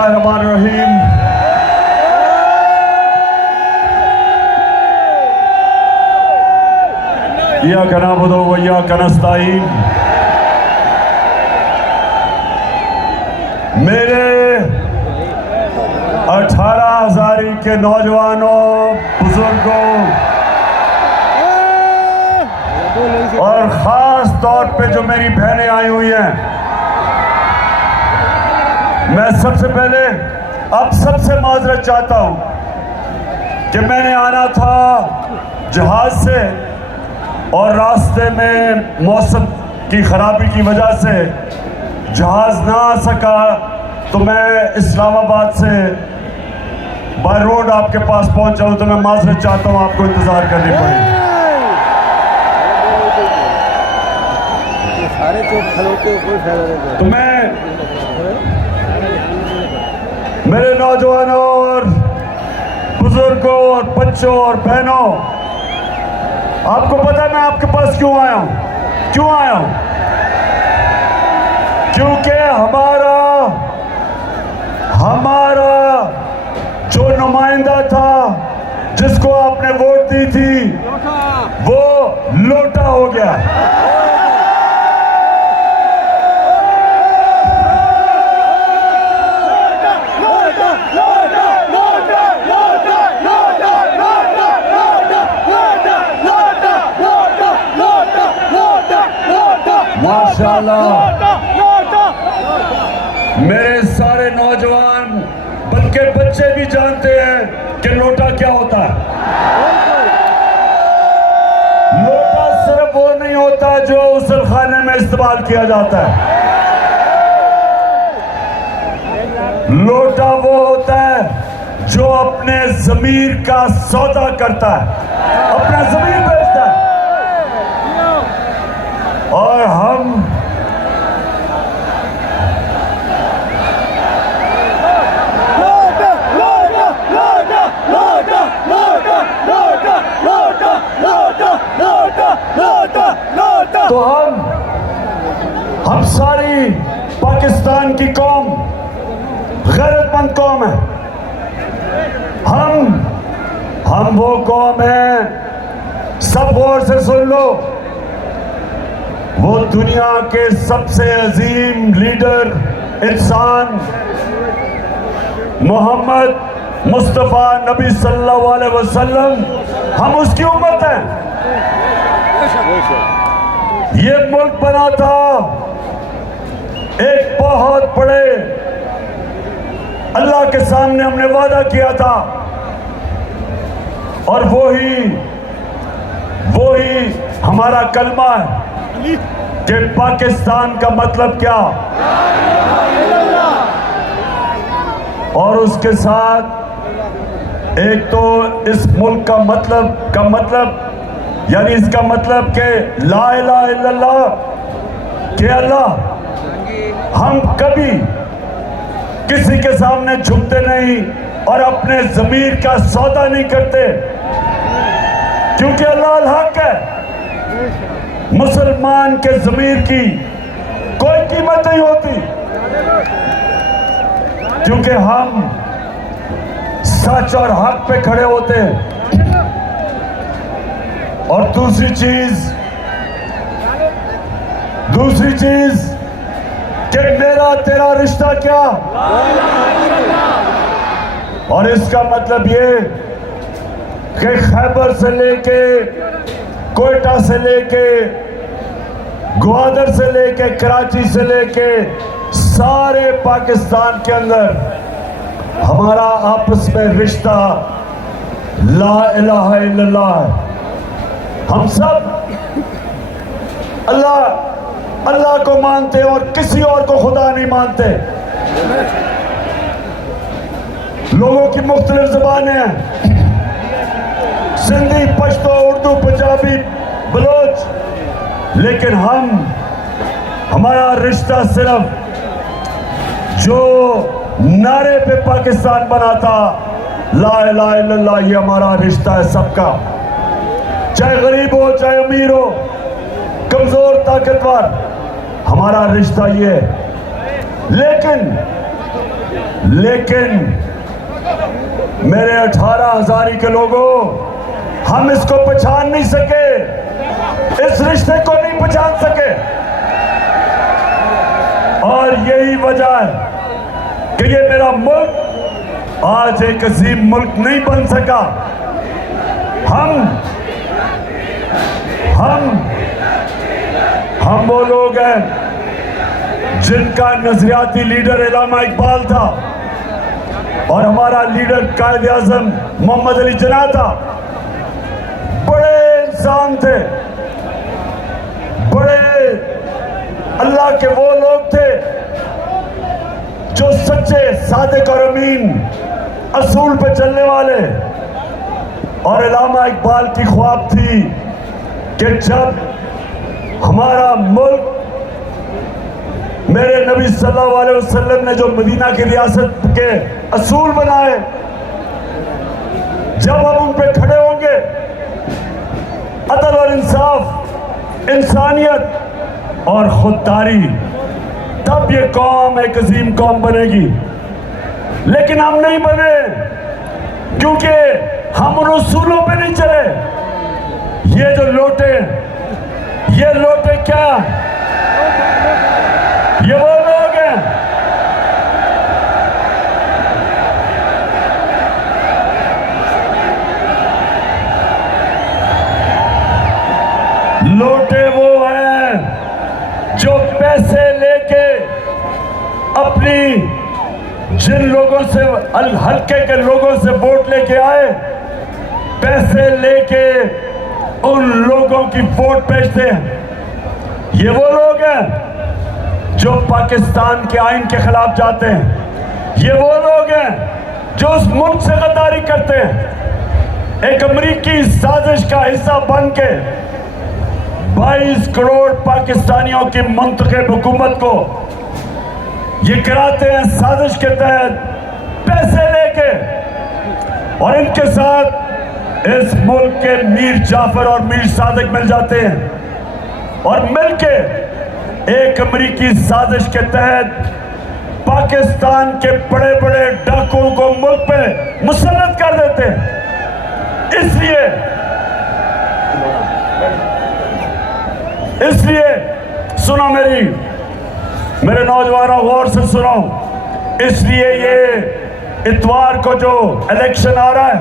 बिस्मिल्लाहिर्रहमानिर्रहीम। इय्याका नअबुदु व इय्याका नस्तईन। मेरे 18,000 के नौजवानों, बुजुर्गों और खास तौर पे जो मेरी बहनें आई हुई हैं, मैं सबसे पहले अब सबसे माजरत चाहता हूं कि मैंने आना था जहाज से और रास्ते में मौसम की खराबी की वजह से जहाज ना आ सका, तो मैं इस्लामाबाद से बाय रोड आपके पास पहुंचा हूं। तो मैं माजरत चाहता हूं, आपको इंतजार करनी पड़ेगी। तो मैं मेरे नौजवानों और बुजुर्गों और बच्चों और बहनों, आपको पता है मैं आपके पास क्यों आया हूं? क्योंकि हमारा जो नुमाइंदा था, जिसको आपने वोट दी थी, वो लोटा हो गया। माशाअल्लाह, मेरे सारे नौजवान बल्कि बच्चे भी जानते हैं कि लोटा क्या होता है। लोटा सिर्फ वो नहीं होता जो गुस्ल खाने में इस्तेमाल किया जाता है। लोटा वो होता है जो अपने ज़मीर का सौदा करता है, अपना ज़मीर बेचता है। और हम सारी पाकिस्तान की कौम गैरतमंद कौम है। हम वो कौम है, सब गौर से सुन लो, वो दुनिया के सबसे अजीम लीडर इंसान मोहम्मद मुस्तफ़ा नबी सल्लल्लाहु अलैहि वसल्लम, हम उसकी उम्मत हैं। ये मुल्क बना था एक बहुत बड़े अल्लाह के सामने, हमने वादा किया था, और वही हमारा कलमा है कि पाकिस्तान का मतलब क्या, और उसके साथ एक तो इस मुल्क का मतलब यानी इसका मतलब कि ला इलाहा इल्लल्लाह, कि अल्लाह, हम कभी किसी के सामने झुकते नहीं और अपने ज़मीर का सौदा नहीं करते, क्योंकि अल्लाह अल हक है। मुसलमान के ज़मीर की कोई कीमत नहीं होती, क्योंकि हम सच और हक पे खड़े होते हैं। और दूसरी चीज कि मेरा तेरा रिश्ता क्या, और इसका मतलब ये कि खैबर से लेके कोयटा से लेके ग्वादर से लेके कराची से लेके सारे पाकिस्तान के अंदर हमारा आपस में रिश्ता ला इलाहा इल्लल्लाह है। हम सब अल्लाह को मानते हैं और किसी और को खुदा नहीं मानते। लोगों की मुख्तलिफ ज़बानें हैं, सिंधी, पश्तो, उर्दू, पंजाबी, बलोच, लेकिन हमारा रिश्ता सिर्फ जो नारे पे पाकिस्तान बना था, ला इलाहा इल्लल्लाह, ये हमारा रिश्ता है सबका, चाहे गरीब हो चाहे अमीर हो, कमजोर ताकतवर, हमारा रिश्ता ये है। लेकिन लेकिन मेरे 18,000 के लोगों, हम इसको पहचान नहीं सके, इस रिश्ते को नहीं पहचान सके। और यही वजह है कि ये मेरा मुल्क आज एक अजीम मुल्क नहीं बन सका। हम वो लोग हैं जिनका नजरियाती लीडर इल्लामा इकबाल था और हमारा लीडर कायद आज़म मोहम्मद अली जिन्ना था। बड़े इंसान थे, बड़े अल्लाह के वो लोग थे जो सच्चे, सादिक और अमीन, असूल पे चलने वाले। और इल्लामा इकबाल की ख्वाब थी कि जब हमारा मुल्क, मेरे नबी सल्लल्लाहु अलैहि वसल्लम ने जो मदीना की रियासत के असूल बनाए, जब हम उन पे खड़े होंगे, अदल और इंसाफ, इंसानियत और खुददारी, तब ये कौम एक अजीम कौम बनेगी। लेकिन हम नहीं बने क्योंकि हम उन उसूलों पे नहीं चले। ये जो लोटे, ये लोटे क्या, ये वो लोग हैं लोटे, वो हैं जो पैसे लेके अपनी, जिन लोगों से, हल्के के लोगों से वोट लेके आए, पैसे लेके उन लोगों की वोट बेचते हैं। ये वो लोग हैं जो पाकिस्तान के आइन के खिलाफ जाते हैं। ये वो लोग हैं जो उस मुल्क से गद्दारी करते हैं। एक अमरीकी साजिश का हिस्सा बन के 22 करोड़ पाकिस्तानियों की मुंतखब हुकूमत को ये गिराते हैं साजिश के तहत, पैसे लेके। और इनके साथ इस मुल्क के मीर जाफर और मीर सादिक मिल जाते हैं और मिलके एक अमरीकी साजिश के तहत पाकिस्तान के बड़े बड़े डाकुओं को मुल्क पे मुसल्लत कर देते हैं। इसलिए सुनो, मेरे नौजवानों, गौर से सुनो। इसलिए ये इतवार को जो इलेक्शन आ रहा है,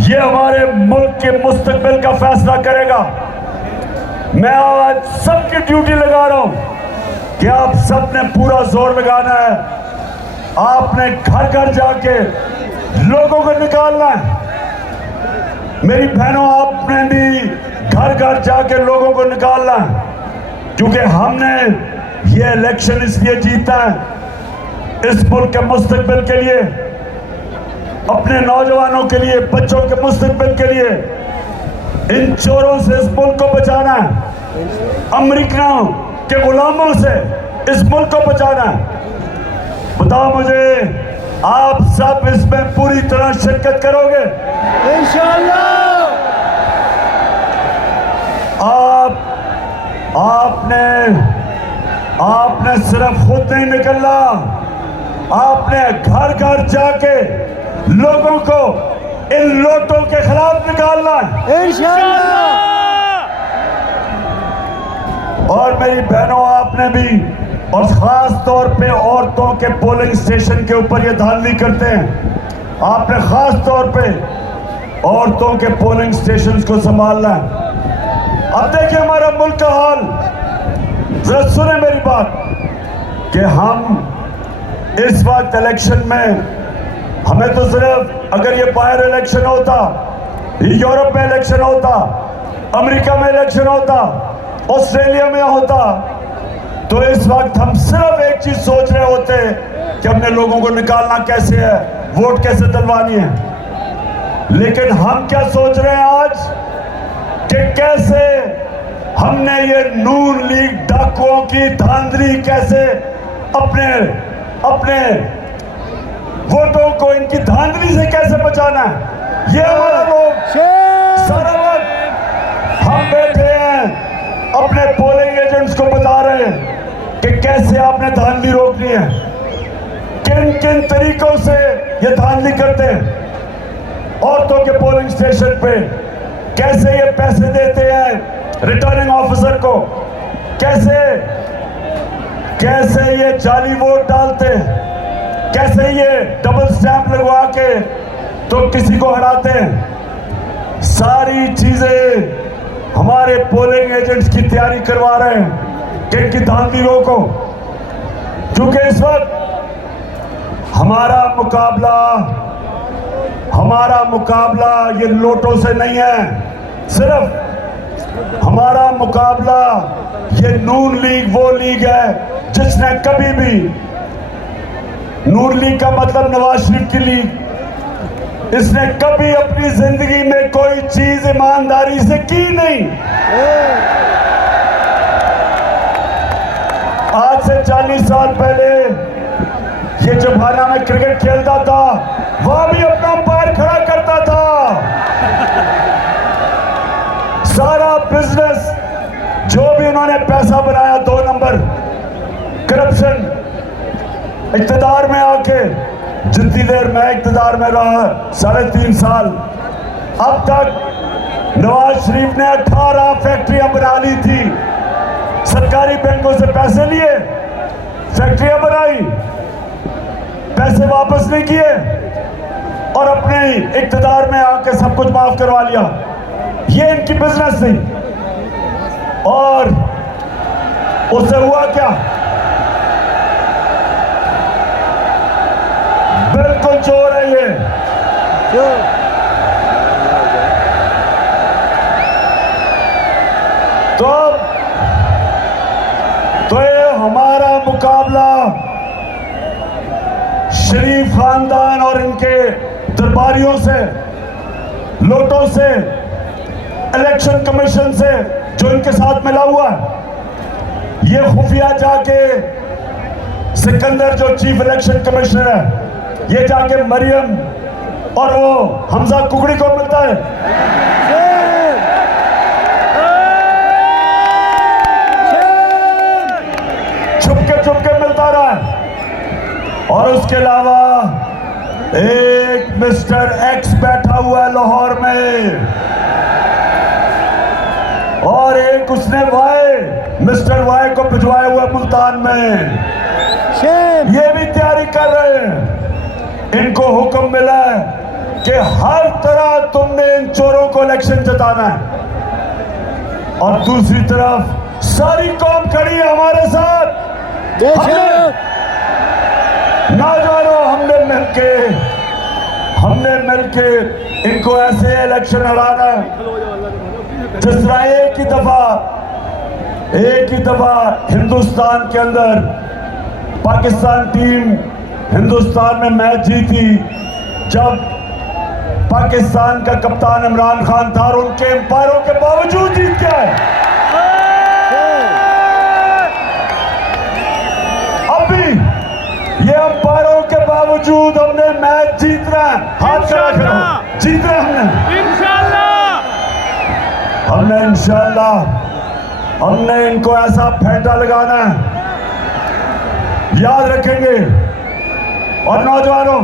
ये हमारे मुल्क के मुस्तकबिल का फैसला करेगा। मैं आज सबकी ड्यूटी लगा रहा हूं कि आप सब ने पूरा जोर लगाना है। आपने घर घर जाके लोगों को निकालना है। मेरी बहनों, आपने भी घर घर जाके लोगों को निकालना है, क्योंकि हमने ये इलेक्शन इसलिए जीता है, इस मुल्क के मुस्तकबिल के लिए, अपने नौजवानों के लिए, बच्चों के मुस्तकबिल के लिए। इन चोरों से इस मुल्क को बचाना है, अमेरिकियों के गुलामों से इस मुल्क को बचाना है। बताओ मुझे, आप सब इसमें पूरी तरह शिरकत करोगे? इंशाअल्लाह। आपने सिर्फ खुद नहीं निकलना, आपने घर घर जाके लोगों को इन लोटों के खिलाफ निकालना है इंशाअल्लाह। और मेरी बहनों, आपने भी, और खास तौर पे औरतों के पोलिंग स्टेशन के ऊपर ये धांधली करते हैं, आपने खास तौर पे औरतों के पोलिंग स्टेशन को संभालना है। अब देखिए हमारा मुल्क का हाल, जरा सुने मेरी बात, कि हम इस वक्त इलेक्शन में, हमें तो सिर्फ, अगर ये बाहर इलेक्शन होता, यूरोप में इलेक्शन होता, अमेरिका में इलेक्शन होता, ऑस्ट्रेलिया में होता, तो इस वक्त हम सिर्फ एक चीज सोच रहे होते कि हमने लोगों को निकालना कैसे है, वोट कैसे दिलवानी है। लेकिन हम क्या सोच रहे हैं आज, कि कैसे हमने ये नून लीग डाकुओं की धांधली, कैसे अपने वोटों को इनकी धांधली से कैसे बचाना है। ये हमारा लोग सारा वक्त हम बैठे हैं, अपने पोलिंग एजेंट्स को बता रहे हैं कि कैसे आपने धांधली रोकनी है, किन तरीकों से ये धांधली करते हैं औरतों के पोलिंग स्टेशन पे, कैसे ये पैसे देते हैं रिटर्निंग ऑफिसर को, कैसे ये जाली वोट डालते हैं, कैसे ये डबल स्टैंप लगवा के तो किसी को हराते हैं। सारी चीजें हमारे पोलिंग एजेंट्स की तैयारी करवा रहे हैं कि इनकी धांधली रोको, क्योंकि इस वक्त हमारा मुकाबला ये नोटों से नहीं है। सिर्फ हमारा मुकाबला ये नून लीग वो लीग है जिसने कभी भी, नून लीग का मतलब नवाज शरीफ की लीग, इसने कभी अपनी जिंदगी में कोई चीज ईमानदारी से की नहीं। आज से 40 साल पहले ये जमाना में क्रिकेट खेलता था, वहां भी अपना पैर खड़ा करता था। सारा बिजनेस जो भी उन्होंने पैसा बनाया 2 नंबर करप्शन, इक़्तिदार में आके, जितनी देर मैं इक़्तिदार में रहा 3.5 साल, अब तक नवाज शरीफ ने 18 फैक्ट्रियां बना ली थी। सरकारी बैंकों से पैसे लिए, फैक्ट्रियां बनाई, पैसे वापस नहीं किए और अपने इक़्तिदार में आके सब कुछ माफ करवा लिया। ये इनकी बिजनेस थी। और उससे हुआ क्या? बिल्कुल चोर है ये। तो ये हमारा मुकाबला शरीफ खानदान और इनके दरबारियों से, लोटों से, इलेक्शन कमीशन से जो इनके साथ मिला हुआ है। ये खुफिया जाके सिकंदर जो चीफ इलेक्शन कमिश्नर है, ये जाके मरियम और वो हमजा कुकड़ी को मिलता है। छुपके मिलता रहा है। और उसके अलावा एक मिस्टर एक्स बैठा हुआ है लाहौर में, और एक उसने मिस्टर वाई को भिजवाया हुआ मुल्तान में। ये भी तैयारी कर रहे हैं। इनको हुक्म मिला है कि हर तरह तुमने इन चोरों को इलेक्शन जिताना है। और दूसरी तरफ सारी कौम खड़ी है हमारे साथ। नौजवानों, हमने मिलके इनको ऐसे इलेक्शन हराना है जिस तरह एक ही दफा हिंदुस्तान के अंदर पाकिस्तान टीम हिंदुस्तान में मैच जीती, जब पाकिस्तान का कप्तान इमरान खान था और उनके एम्पायरों के बावजूद जीत गया है। ये अंपायरों के बावजूद हमने मैच जीतना है। हाथ खड़ा करो, जीतना हमने इंशाल्लाह हमने इनको ऐसा फेंटा लगाना है, याद रखेंगे। और नौजवानों,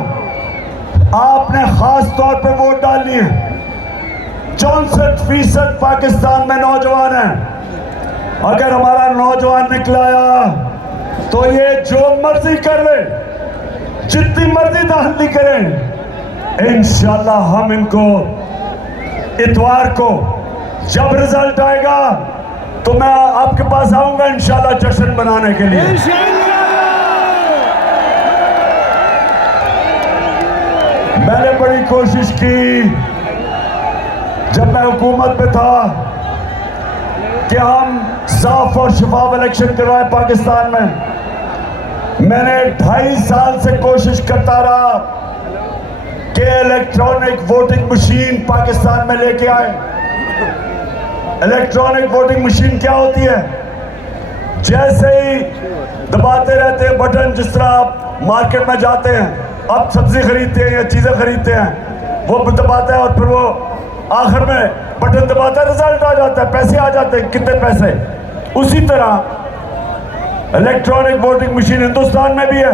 आपने खास तौर पे वोट डालनी है। 64% पाकिस्तान में नौजवान हैं। अगर हमारा नौजवान निकलाया तो ये जो मर्जी कर ले, जितनी मर्जी धांधली करें, इंशाल्लाह हम इनको इतवार को जब रिजल्ट आएगा तो मैं आपके पास आऊंगा इंशाल्लाह जश्न मनाने के लिए। मैंने बड़ी कोशिश की जब मैं हुकूमत में था कि हम साफ और शफाफ इलेक्शन करवाएं पाकिस्तान में। मैंने 2.5 साल से कोशिश करता रहा कि इलेक्ट्रॉनिक वोटिंग मशीन पाकिस्तान में लेके आए। इलेक्ट्रॉनिक वोटिंग मशीन क्या होती है? जैसे ही दबाते रहते हैं बटन, जिस तरह आप मार्केट में जाते हैं, आप सब्जी खरीदते हैं या चीजें खरीदते हैं, वो दबाता है और फिर वो आखिर में बटन दबाता है, रिजल्ट आ जाता है, पैसे आ जाते हैं, कितने पैसे। उसी तरह इलेक्ट्रॉनिक वोटिंग मशीन हिंदुस्तान में भी है।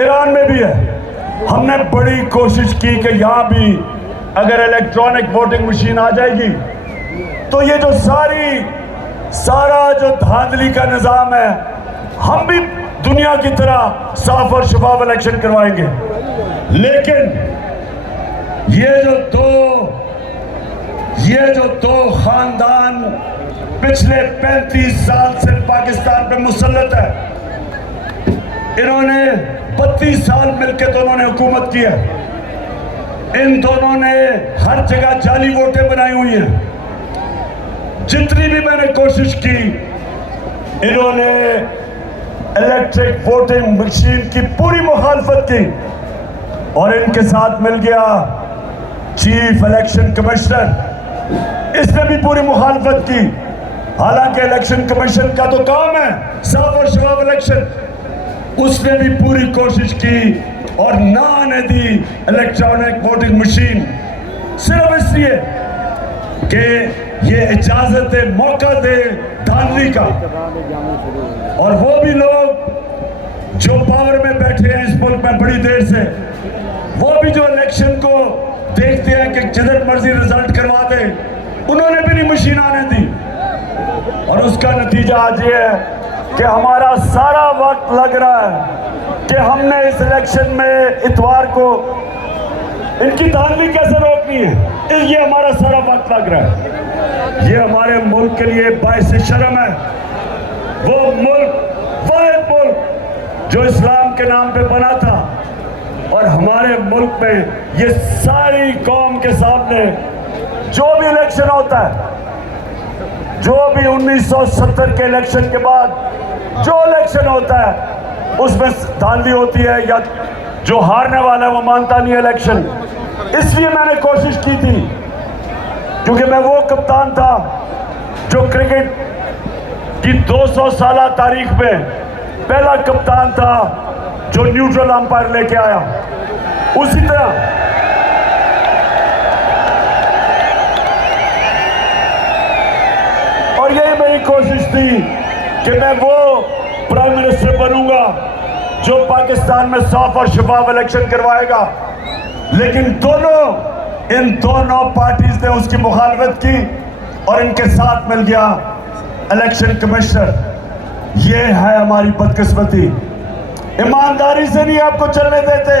ईरान में भी है। हमने बड़ी कोशिश की कि यहाँ भी अगर इलेक्ट्रॉनिक वोटिंग मशीन आ जाएगी तो ये जो सारा जो धांधली का निज़ाम है, हम भी दुनिया की तरह साफ और शफाफ इलेक्शन करवाएंगे। लेकिन ये जो दो खानदान पिछले 35 साल से पाकिस्तान पे मुसल्लत है, इन्होंने 32 साल मिलकर दोनों ने हुकूमत की है। इन दोनों ने हर जगह जाली वोटें बनाई हुई हैं। जितनी भी मैंने कोशिश की, इन्होंने इलेक्ट्रिक वोटिंग मशीन की पूरी मुखालफत की और इनके साथ मिल गया चीफ इलेक्शन कमिश्नर, इसने भी पूरी मुखालफत की। हालांकि इलेक्शन कमीशन का तो काम है साफ और शफाफ इलेक्शन, उसने भी पूरी कोशिश की और ना आने दी इलेक्ट्रॉनिक वोटिंग मशीन, सिर्फ इसलिए कि ये इजाजत दे, मौका दे धांधली का। और वो भी लोग जो पावर में बैठे हैं इस मुल्क में बड़ी देर से, वो भी जो इलेक्शन को देखते हैं कि जिधर मर्जी रिजल्ट करवा दे, उन्होंने भी नहीं मशीन आने दी। और उसका नतीजा आज ये है कि हमारा सारा वक्त लग रहा है कि हमने इस इलेक्शन में इतवार को इनकी धांधली कैसे रोकनी है, ये हमारा सारा वक्त लग रहा है। ये हमारे मुल्क के लिए बाइस शर्म है। वो मुल्क, वाहिद मुल्क जो इस्लाम के नाम पे बना था, और हमारे मुल्क में ये सारी कौम के सामने जो भी इलेक्शन होता है, जो भी 1970 के इलेक्शन के बाद जो इलेक्शन होता है उसमें धांधली होती है, या जो हारने वाला है वो मानता नहीं इलेक्शन। इसलिए मैंने कोशिश की थी, क्योंकि मैं वो कप्तान था जो क्रिकेट की 200 साल तारीख में पहला कप्तान था जो न्यूट्रल अंपायर लेके आया। उसी तरह और यही मेरी कोशिश थी कि मैं वो प्राइम मिनिस्टर बनूंगा जो पाकिस्तान में साफ और शफाफ इलेक्शन करवाएगा। लेकिन इन दोनों पार्टीज ने उसकी मुखालफत की और इनके साथ मिल गया इलेक्शन कमिश्नर। ये है हमारी बदकिस्मती। ईमानदारी से नहीं आपको चलने देते,